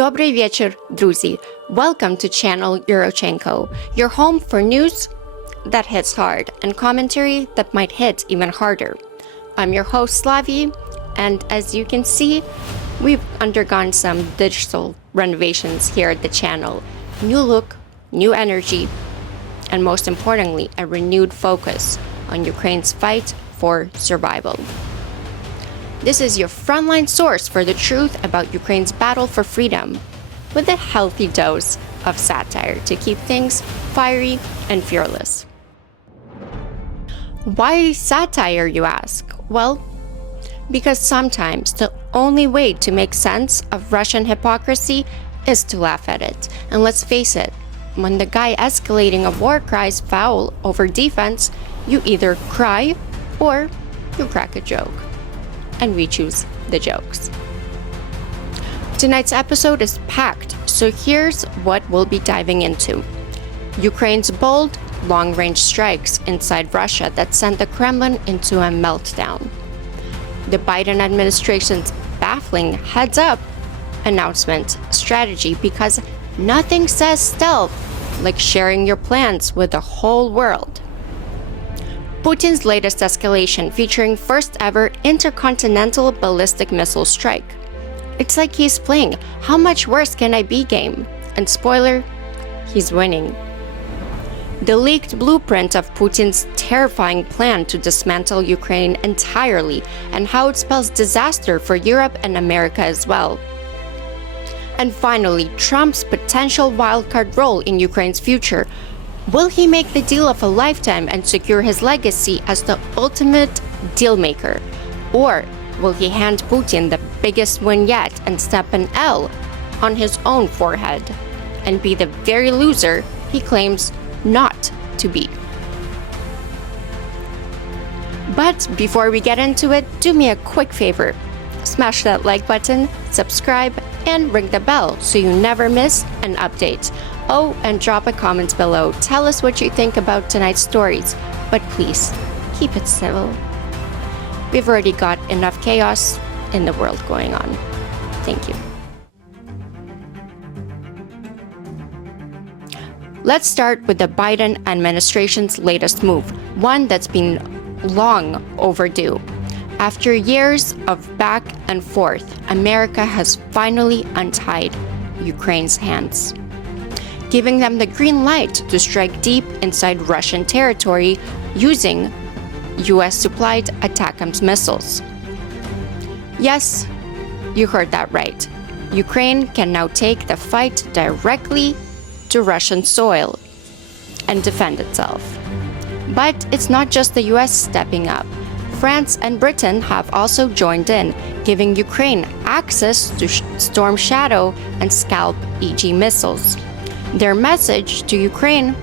Добрый вечер, друзі! Welcome to channel Yarochenko, your home for news that hits hard and commentary that might hit even harder. I'm your host, SLAVIE, and as you can see, we've undergone some digital renovations here at the channel. New look, new energy, and most importantly, a renewed focus on Ukraine's fight for survival. This is your frontline source for the truth about Ukraine's battle for freedom, with a healthy dose of satire to keep things fiery and fearless. Why satire, you ask? Well, because sometimes the only way to make sense of Russian hypocrisy is to laugh at it. And let's face it, when the guy escalating a war cries foul over defense, you either cry or you crack a joke. And we choose the jokes. Tonight's episode is packed, so here's what we'll be diving into. Ukraine's bold, long-range strikes inside Russia that sent the Kremlin into a meltdown. The Biden administration's baffling heads-up announcement strategy, because nothing says stealth like sharing your plans with the whole world. Putin's latest escalation, featuring first ever intercontinental ballistic missile strike. It's like he's playing "How much worse can I be" game. And spoiler, he's winning. The leaked blueprint of Putin's terrifying plan to dismantle Ukraine entirely, and how it spells disaster for Europe and America as well. And finally, Trump's potential wildcard role in Ukraine's future. Will he make the deal of a lifetime and secure his legacy as the ultimate dealmaker? Or will he hand Putin the biggest win yet and step an L on his own forehead and be the very loser he claims not to be? But before we get into it, do me a quick favor. Smash that like button, subscribe, and ring the bell so you never miss an update. Oh, and drop a comment below. Tell us what you think about tonight's stories, but please, keep it civil. We've already got enough chaos in the world going on. Thank you. Let's start with the Biden administration's latest move, one that's been long overdue. After years of back and forth, America has finally untied Ukraine's hands, giving them the green light to strike deep inside Russian territory using US-supplied ATACMS missiles. Yes, you heard that right. Ukraine can now take the fight directly to Russian soil and defend itself. But it's not just the US stepping up. France and Britain have also joined in, giving Ukraine access to Storm Shadow and Scalp EG missiles. Their message to Ukraine: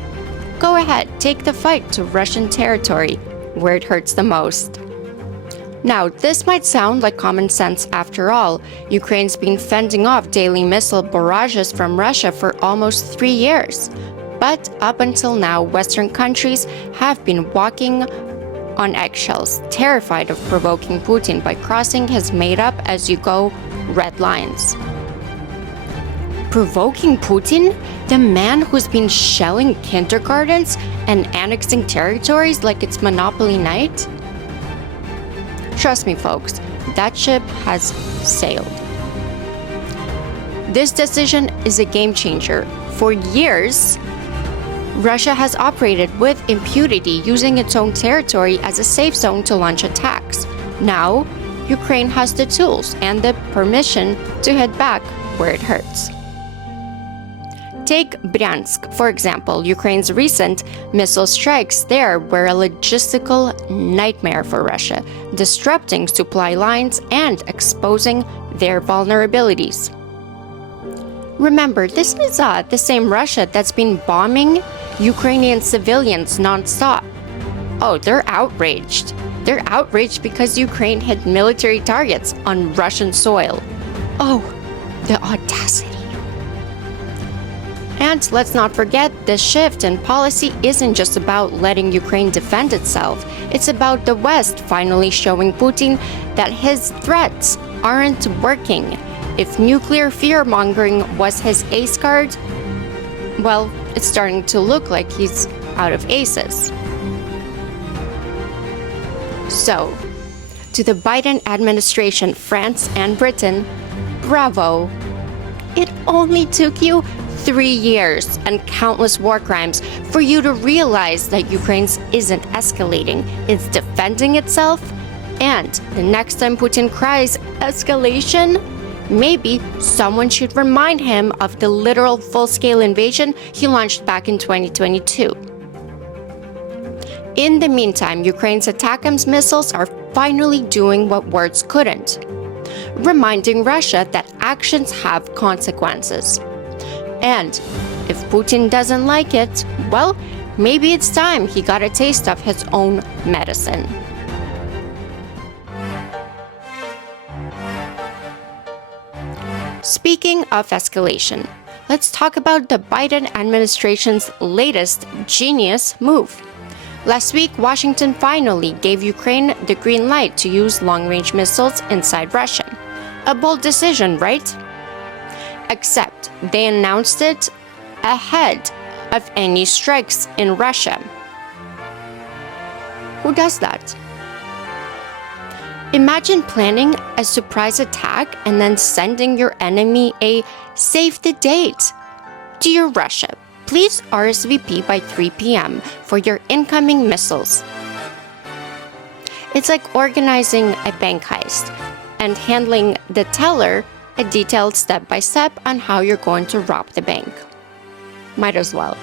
go ahead, take the fight to Russian territory, where it hurts the most. Now, this might sound like common sense after all. Ukraine's been fending off daily missile barrages from Russia for almost 3 years. But up until now, Western countries have been walking on eggshells, terrified of provoking Putin by crossing his made-up-as-you-go red lines. Provoking Putin? The man who's been shelling kindergartens and annexing territories like it's Monopoly night? Trust me, folks, that ship has sailed. This decision is a game changer. For years, Russia has operated with impunity, using its own territory as a safe zone to launch attacks. Now, Ukraine has the tools and the permission to head back where it hurts. Take Bryansk, for example. Ukraine's recent missile strikes there were a logistical nightmare for Russia, disrupting supply lines and exposing their vulnerabilities. Remember, this is the same Russia that's been bombing Ukrainian civilians non-stop. Oh, they're outraged. They're outraged because Ukraine hit military targets on Russian soil. Oh, the audacity. And let's not forget, this shift in policy isn't just about letting Ukraine defend itself. It's about the West finally showing Putin that his threats aren't working if nuclear fear-mongering was his ace card, well, it's starting to look like he's out of aces. So, to the Biden administration, France and Britain, bravo! It only took you 3 years and countless war crimes for you to realize that Ukraine isn't escalating, it's defending itself. And the next time Putin cries escalation, maybe someone should remind him of the literal full-scale invasion he launched back in 2022. In the meantime, Ukraine's ATACMS missiles are finally doing what words couldn't, reminding Russia that actions have consequences. And if Putin doesn't like it, well, maybe it's time he got a taste of his own medicine. Speaking of escalation, let's talk about the Biden administration's latest genius move. Last week, Washington finally gave Ukraine the green light to use long-range missiles inside Russia. A bold decision, right? Except they announced it ahead of any strikes in Russia. Who does that? Imagine planning a surprise attack and then sending your enemy a save the date. Dear Russia, please RSVP by 3 p.m. for your incoming missiles. It's like organizing a bank heist and handing the teller a detailed step-by-step on how you're going to rob the bank. Might as well.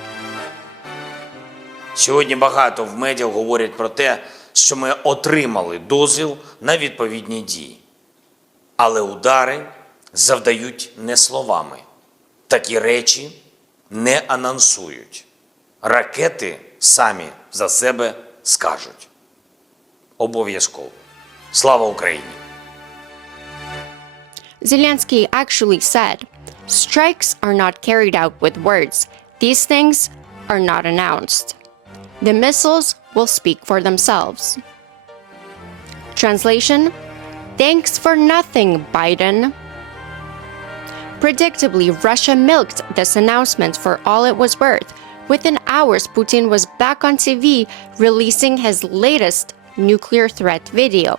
Сьогодні багато в медіа говорять про те, що ми отримали дозвіл на відповідні дії. Але удари завдають не словами. Такі речі не анонсують. Ракети самі за себе скажуть. Обов'язково. Слава Україні! Zelensky actually said, strikes are not carried out with words. These things are not announced. The missiles will speak for themselves. Translation: thanks for nothing, Biden. Predictably, Russia milked this announcement for all it was worth. Within hours, Putin was back on TV releasing his latest nuclear threat video.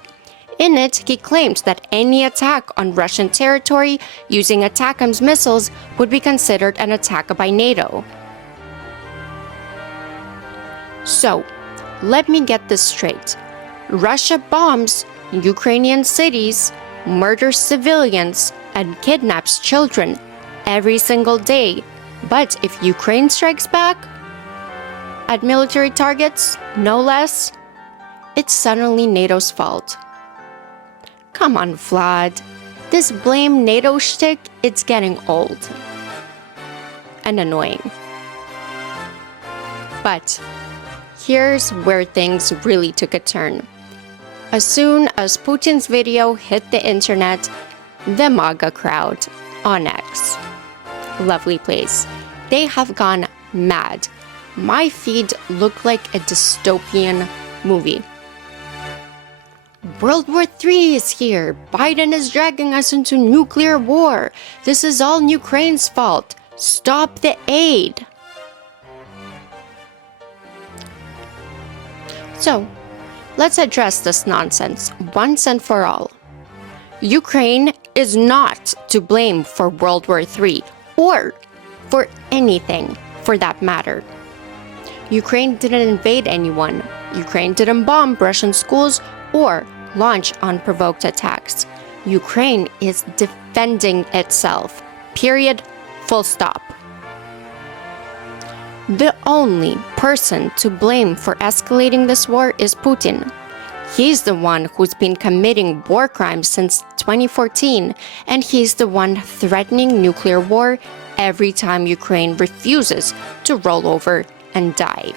In it, he claimed that any attack on Russian territory using ATACMS missiles would be considered an attack by NATO. So, let me get this straight. Russia bombs Ukrainian cities, murders civilians, and kidnaps children every single day. But if Ukraine strikes back at military targets, no less, it's suddenly NATO's fault. Come on, Vlad. This blame NATO shtick, it's getting old and annoying. But here's where things really took a turn. As soon as Putin's video hit the internet, the MAGA crowd on X, lovely place, they have gone mad. My feed looked like a dystopian movie. World War III is here. Biden is dragging us into nuclear war. This is all Ukraine's fault. Stop the aid. So, let's address this nonsense once and for all. Ukraine is not to blame for World War III or for anything for that matter. Ukraine didn't invade anyone. Ukraine didn't bomb Russian schools or launch unprovoked attacks. Ukraine is defending itself. Period. Full stop. The only person to blame for escalating this war is Putin. He's the one who's been committing war crimes since 2014, and he's the one threatening nuclear war every time Ukraine refuses to roll over and die.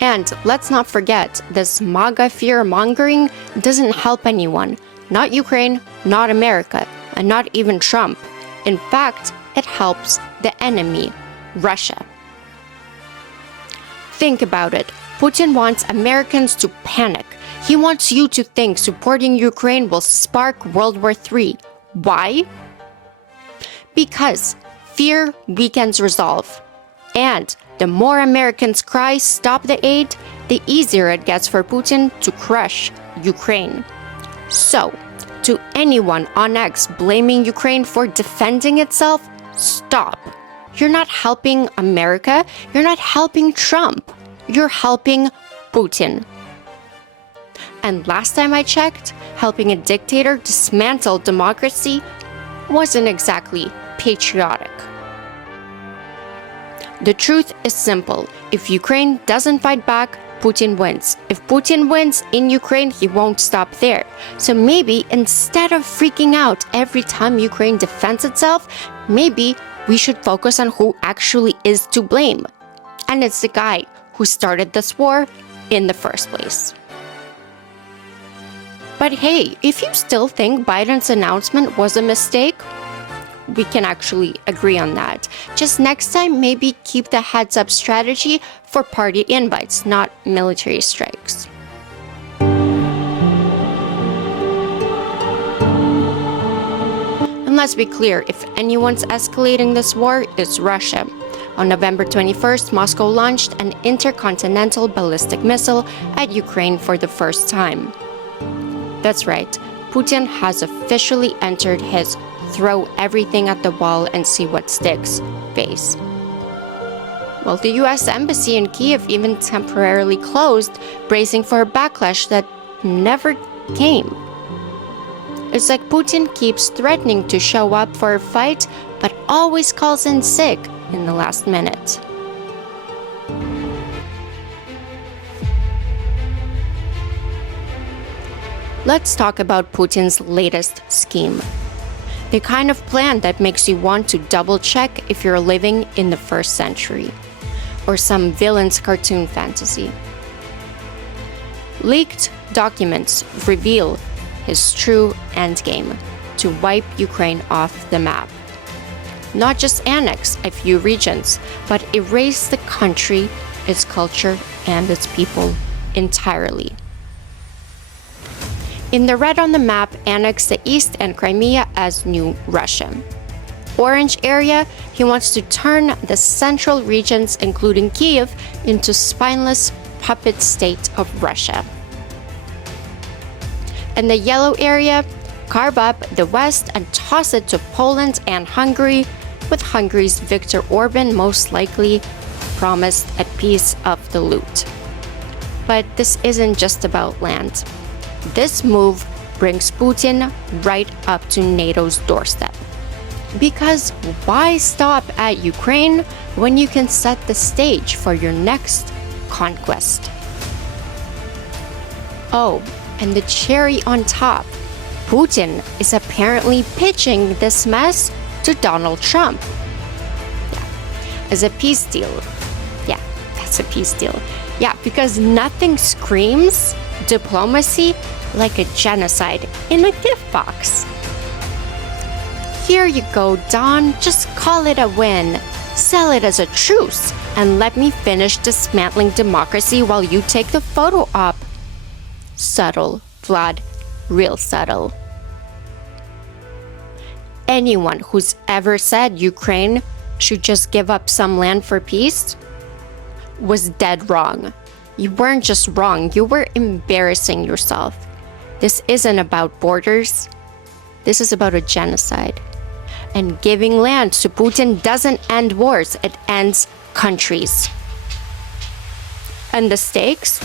And let's not forget, this MAGA fear-mongering doesn't help anyone. Not Ukraine, not America, and not even Trump. In fact, it helps the enemy, Russia. Think about it. Putin wants Americans to panic. He wants you to think supporting Ukraine will spark World War III. Why? Because fear weakens resolve. And the more Americans cry, "Stop the aid," the easier it gets for Putin to crush Ukraine. So, to anyone on X blaming Ukraine for defending itself, stop. You're not helping America. You're not helping Trump. You're helping Putin. And last time I checked, helping a dictator dismantle democracy wasn't exactly patriotic. The truth is simple. If Ukraine doesn't fight back, Putin wins. If Putin wins in Ukraine, he won't stop there. So maybe instead of freaking out every time Ukraine defends itself, maybe we should focus on who actually is to blame. And it's the guy who started this war in the first place. But hey, if you still think Biden's announcement was a mistake, we can actually agree on that. Just next time, maybe keep the heads-up strategy for party invites, not military strikes. And let's be clear, if anyone's escalating this war, it's Russia. On November 21st, Moscow launched an intercontinental ballistic missile at Ukraine for the first time. That's right, Putin has officially entered his throw everything at the wall and see what sticks phase. Well, the US embassy in Kyiv even temporarily closed, bracing for a backlash that never came. It's like Putin keeps threatening to show up for a fight, but always calls in sick in the last minute. Let's talk about Putin's latest scheme. The kind of plan that makes you want to double-check if you're living in the first century, or some villain's cartoon fantasy. Leaked documents reveal his true endgame: to wipe Ukraine off the map. Not just annex a few regions, but erase the country, its culture, and its people entirely. In the red on the map, annex the East and Crimea as new Russia. Orange area, he wants to turn the central regions, including Kyiv, into spineless puppet state of Russia. And the yellow area, carve up the West and toss it to Poland and Hungary, with Hungary's Viktor Orban most likely promised a piece of the loot. But this isn't just about land. This move brings Putin right up to NATO's doorstep. Because why stop at Ukraine when you can set the stage for your next conquest? Oh, and the cherry on top, Putin is apparently pitching this mess to Donald Trump. Yeah, as a peace deal. Yeah, that's a peace deal. Yeah, because nothing screams diplomacy like a genocide in a gift box. Here you go, Don. Just call it a win. Sell it as a truce, and let me finish dismantling democracy while you take the photo op. Subtle, Vlad, real subtle. Anyone who's ever said Ukraine should just give up some land for peace was dead wrong. You weren't just wrong, you were embarrassing yourself. This isn't about borders. This is about a genocide. And giving land to Putin doesn't end wars, it ends countries. And the stakes?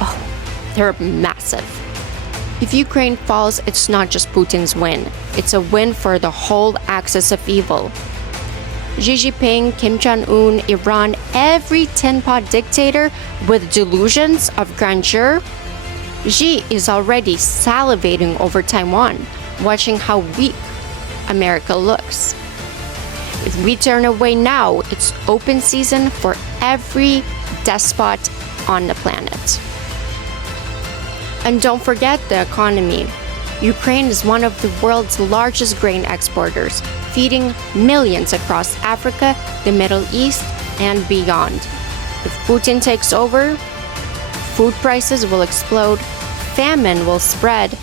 Oh, they're massive. If Ukraine falls, it's not just Putin's win. It's a win for the whole axis of evil. Xi Jinping, Kim Jong-un, Iran, every tin-pot dictator with delusions of grandeur. Xi is already salivating over Taiwan, watching how weak America looks. If we turn away now, it's open season for every despot on the planet. And don't forget the economy. Ukraine is one of the world's largest grain exporters, feeding millions across Africa, the Middle East, and beyond. If Putin takes over, food prices will explode famine will spread,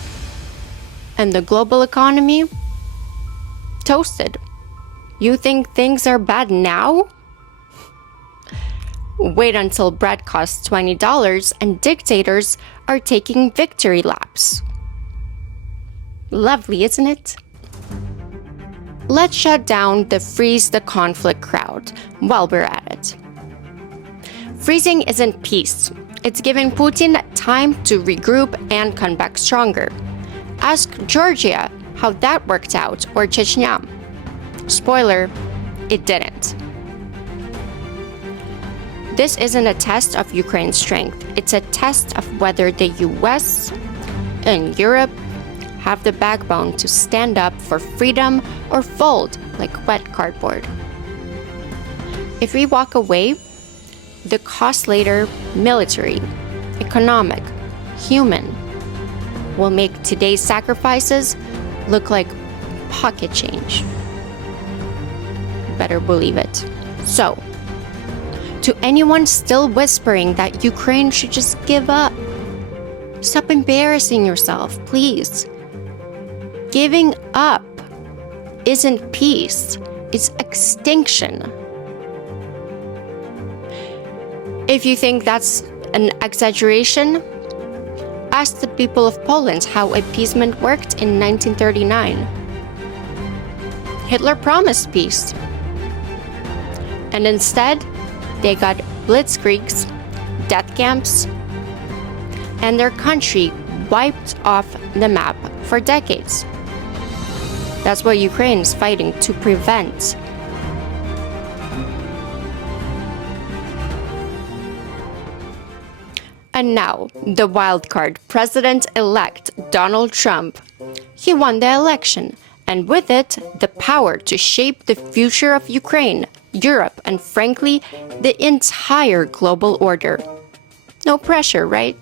and the global economy? Toasted. You think things are bad now? Wait until bread costs $20 and dictators are taking victory laps. Lovely, isn't it? Let's shut down the freeze the conflict crowd while we're at it. Freezing isn't peace. It's giving Putin time to regroup and come back stronger. Ask Georgia how that worked out, or Chechnya. Spoiler, it didn't. This isn't a test of Ukraine's strength. It's a test of whether the US and Europe have the backbone to stand up for freedom or fold like wet cardboard. If we walk away, the cost later, military, economic, human, will make today's sacrifices look like pocket change. Better believe it. So, to anyone still whispering that Ukraine should just give up, stop embarrassing yourself, please. Giving up isn't peace, it's extinction. If you think that's an exaggeration, ask the people of Poland how appeasement worked in 1939. Hitler promised peace. And instead, they got blitzkriegs, death camps, and their country wiped off the map for decades. That's what Ukraine is fighting to prevent. And now, the wild card, President-elect Donald Trump. He won the election, and with it, the power to shape the future of Ukraine, Europe, and frankly, the entire global order. No pressure, right?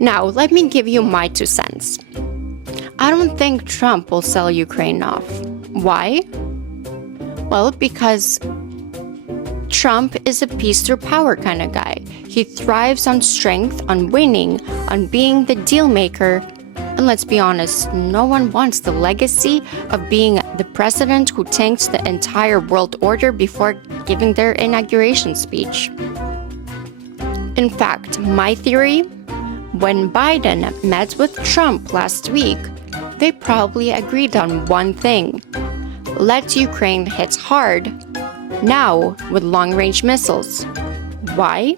Now, let me give you my 2 cents. I don't think Trump will sell Ukraine off. Why? Well, because Trump is a peace through power kind of guy. He thrives on strength, on winning, on being the deal maker. And let's be honest, no one wants the legacy of being the president who tanked the entire world order before giving their inauguration speech. In fact, my theory, when Biden met with Trump last week, they probably agreed on one thing. Let Ukraine hit hard, now with long-range missiles. Why?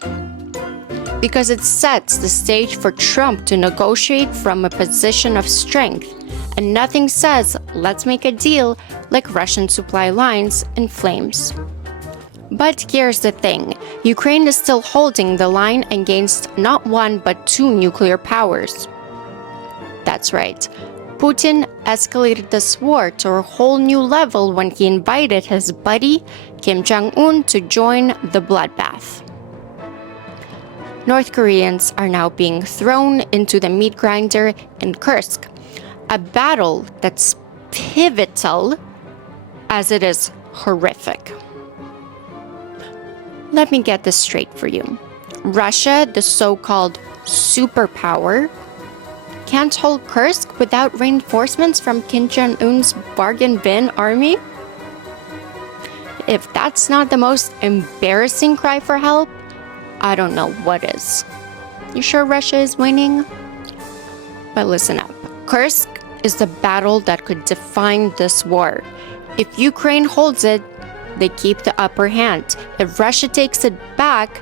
Because it sets the stage for Trump to negotiate from a position of strength, and nothing says, let's make a deal, like Russian supply lines in flames. But here's the thing, Ukraine is still holding the line against not 1 but 2 nuclear powers. That's right. Putin escalated this war to a whole new level when he invited his buddy, Kim Jong-un, to join the bloodbath. North Koreans are now being thrown into the meat grinder in Kursk, a battle that's pivotal as it is horrific. Let me get this straight for you. Russia, the so-called superpower, can't hold Kursk without reinforcements from Kim Jong-un's bargain bin army? If that's not the most embarrassing cry for help, I don't know what is. You sure Russia is winning? But listen up. Kursk is the battle that could define this war. If Ukraine holds it, they keep the upper hand. If Russia takes it back,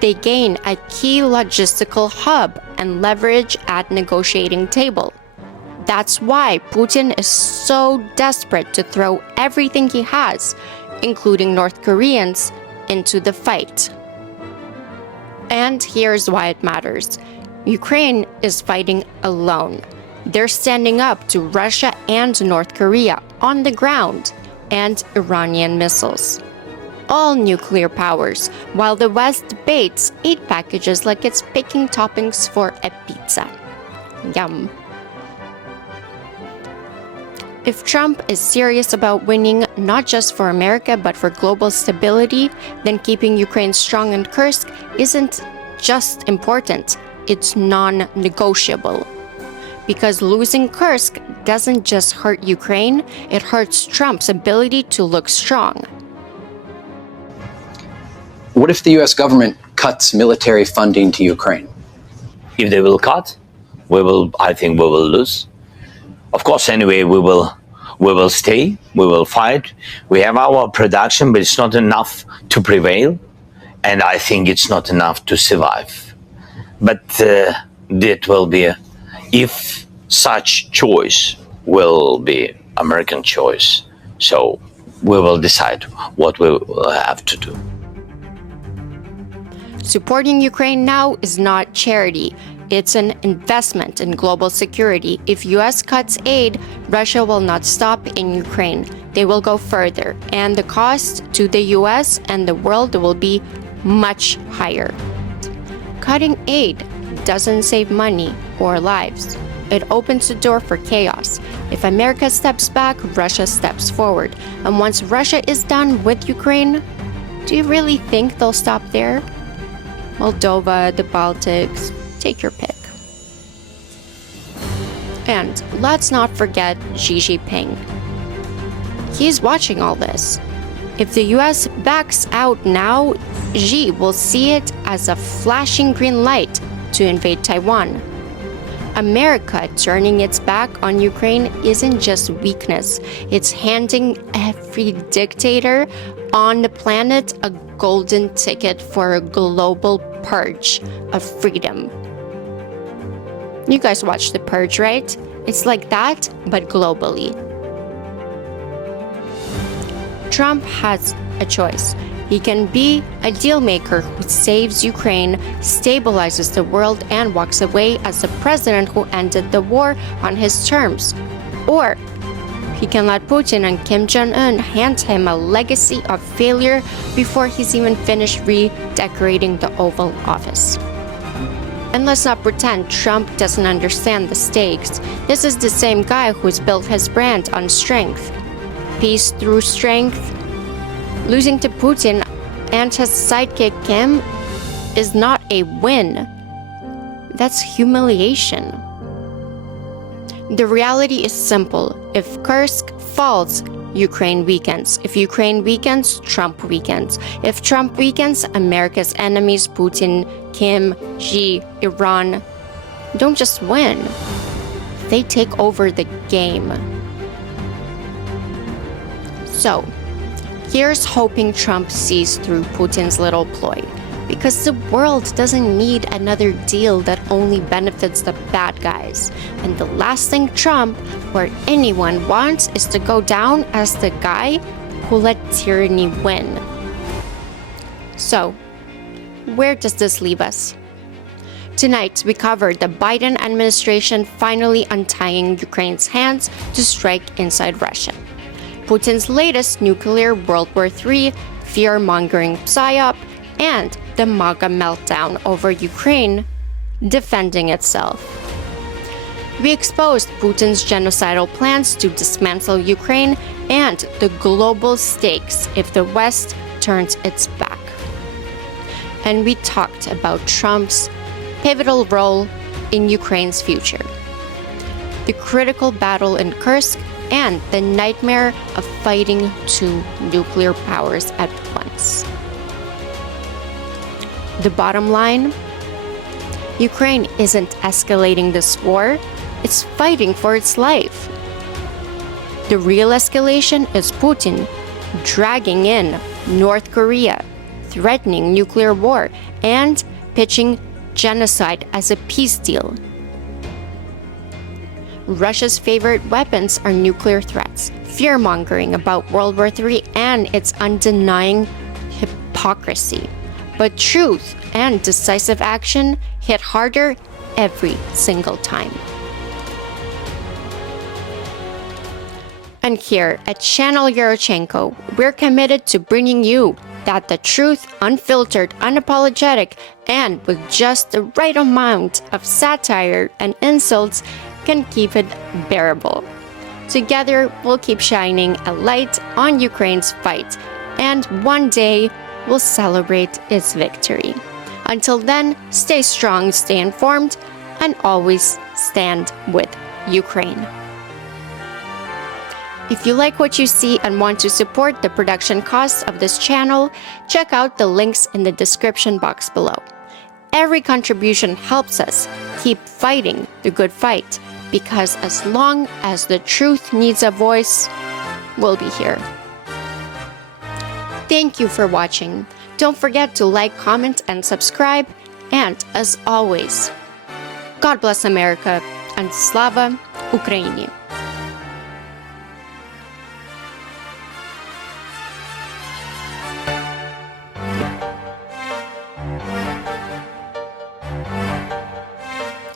they gain a key logistical hub and leverage at negotiating table. That's why Putin is so desperate to throw everything he has, including North Koreans, into the fight. And here's why it matters. Ukraine is fighting alone. They're standing up to Russia and North Korea on the ground and Iranian missiles. All nuclear powers, while the West debates 8 packages like it's picking toppings for a pizza. Yum. If Trump is serious about winning not just for America but for global stability, then keeping Ukraine strong in Kursk isn't just important, it's non-negotiable. Because losing Kursk doesn't just hurt Ukraine, it hurts Trump's ability to look strong. What if the US government cuts military funding to Ukraine? If they will cut, I think we will lose. Of course, anyway, we will stay, we will fight. We have our production, but it's not enough to prevail. And I think it's not enough to survive. But that will be, if such choice will be American choice, so we will decide what we will have to do. Supporting Ukraine now is not charity. It's an investment in global security. If US cuts aid, Russia will not stop in Ukraine. They will go further, and the cost to the US and the world will be much higher. Cutting aid doesn't save money or lives. It opens the door for chaos. If America steps back, Russia steps forward. And once Russia is done with Ukraine, do you really think they'll stop there? Moldova, the Baltics, take your pick. And let's not forget Xi Jinping. He's watching all this. If the US backs out now, Xi will see it as a flashing green light to invade Taiwan. America turning its back on Ukraine isn't just weakness, it's handing every dictator on the planet a golden ticket for a global purge of freedom. You guys watch The Purge, right? It's like that, but globally. Trump has a choice. He can be a deal maker who saves Ukraine, stabilizes the world, and walks away as the president who ended the war on his terms. Or he can let Putin and Kim Jong-un hand him a legacy of failure before he's even finished redecorating the Oval Office. And let's not pretend Trump doesn't understand the stakes. This is the same guy who's built his brand on strength. Peace through strength. Losing to Putin and his sidekick Kim is not a win. That's humiliation. The reality is simple. If Kursk falls, Ukraine weakens. If Ukraine weakens, Trump weakens. If Trump weakens, America's enemies, Putin, Kim, Xi, Iran, don't just win. They take over the game. So, here's hoping Trump sees through Putin's little ploy. Because the world doesn't need another deal that only benefits the bad guys. And the last thing Trump or anyone wants is to go down as the guy who let tyranny win. So, where does this leave us? Tonight, we covered the Biden administration finally untying Ukraine's hands to strike inside Russia. Putin's latest nuclear World War III fear-mongering psyop, and the MAGA meltdown over Ukraine defending itself. We exposed Putin's genocidal plans to dismantle Ukraine and the global stakes if the West turns its back. And we talked about Trump's pivotal role in Ukraine's future, the critical battle in Kursk, and the nightmare of fighting two nuclear powers at once. The bottom line? Ukraine isn't escalating this war, it's fighting for its life. The real escalation is Putin dragging in North Korea, threatening nuclear war, and pitching genocide as a peace deal. Russia's favorite weapons are nuclear threats, fear-mongering about World War III, and its undenying hypocrisy. But truth and decisive action hit harder every single time. And here at Channel Yarochenko, we're committed to bringing you the truth, unfiltered, unapologetic, and with just the right amount of satire and insults can keep it bearable. Together, we'll keep shining a light on Ukraine's fight, and one day we'll celebrate its victory. Until then, stay strong, stay informed, and always stand with Ukraine. If you like what you see and want to support the production costs of this channel, check out the links in the description box below. Every contribution helps us keep fighting the good fight, because as long as the truth needs a voice, we'll be here. Thank you for watching. Don't forget to like, comment, and subscribe. And as always, God bless America and Slava Ukraini!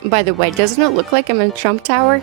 By the way, doesn't it look like I'm in Trump Tower?